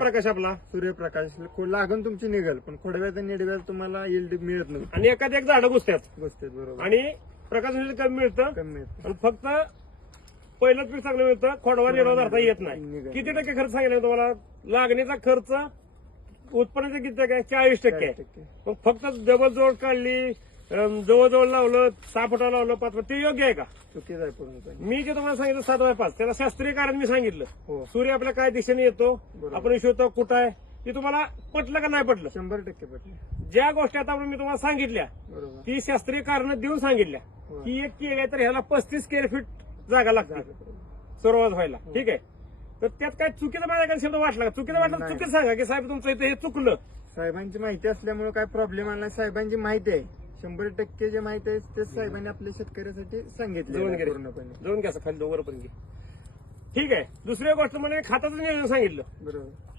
प्रकाश आपला सूर्यप्रकाश लागून तुमची निघेल, पण खोडव्यात आणि निडव्यात तुम्हाला यील्ड मिळत नाही. आणि एखादी एक झाडं घुसतात गोष्ट बरोबर, आणि प्रकाश कमी मिळतं कमी मिळत. आणि फक्त पहिलंच पीक चांगलं मिळतं, खोडवा निरोध धरता येत नाही. निघत किती टक्के खर्च सांगितलं तुम्हाला? लागणीचा खर्च उत्पन्नाचा किती टक्के आहे? 40% आहे. 40%. मग फक्त जवळजवळ काढली, जवळजवळ लावलं, 6 फुटा लावलं, 5 फुट, ते योग्य आहे का? चुकीच आहे पूर्णपणे. मी जे तुम्हाला सांगितलं 7x5, त्याला शास्त्रीय कारण मी सांगितलं. हो, सूर्य आपल्या काय दिशेने येतो, बरोबर. आपण शोधतो कुठं आहे, ते तुम्हाला पटलं का नाही पटलं? 100% पटले. ज्या गोष्टी आता मी तुम्हाला सांगितल्या बरोबर. ती शास्त्रीय कारण देऊन सांगितल्या हो. की एक केली तर ह्याला 35 स्क्वेअर फीट जागा लागते बरोबर. सुरुवात व्हायला. ठीक आहे, तर त्यात काय चुकीचं माझ्या काही शब्द वाटला का? चुकीचं वाटलं तर नाही. चुकीचं सांगा की साहेब तुमचं इथे हे चुकलं. साहेबांची माहिती असल्यामुळे काय प्रॉब्लेम आला नाही. साहेबांची माहिती आहे, 100% जे माहिती आहे ते साहेबांनी आपल्या शेतकऱ्यासाठी सांगितलं जवळ घे. पूर्णपणे. जाऊन घ्या खाली वर पण घे. ठीक आहे, दुसरी गोष्ट म्हणजे खताचं नियोजन सांगितलं. बरोबर.